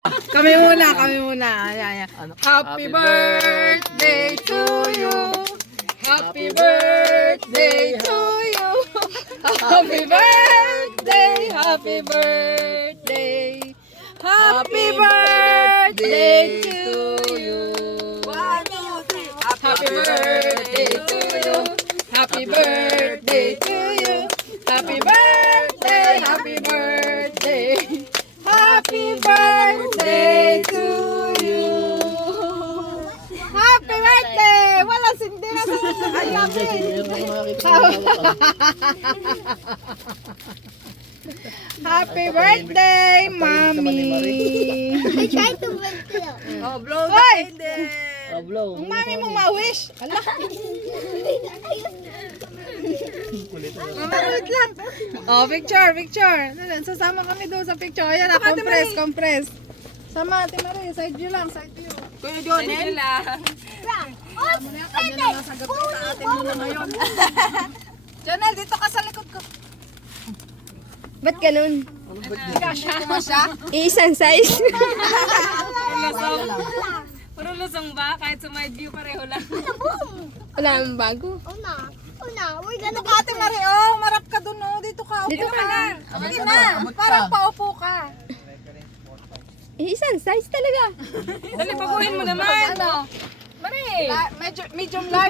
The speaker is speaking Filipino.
Kami muna. Ayan. Happy birthday to you. Happy birthday to you. Happy birthday, happy birthday. Happy birthday to you. 1, 2, 3. Happy birthday to you. Happy birthday to you. Happy birthday, happy birthday. Happy birthday to you. Happy birthday! Wala sindi na sa Happy birthday, Mommy! I tried to win too. Oh, blow the candle! Oh, blow. Ang mami mo ma-wish. Ala. Mama, wait lang. Oh, picture. Sasama kami doon sa picture. Ayan na, compress. Sama, Ate Marie. Side view lang, side view. Kuya Jonel. Oh, Jonel, dito ka sa likod ko. Ba't ganun? Siya? Iisang size. Puro lusong ba? Kahit sa my view pareho lang. Wala namang bago. Una, we're Dito gonna ka, Ate Marie. Oh, marap ka doon. Oh. Dito ka. Dito Upo ka. lang. Sige na. Parang paupo ka. Iisang size talaga. Dali, paguhin mo naman. Ano? Mari! Medium large.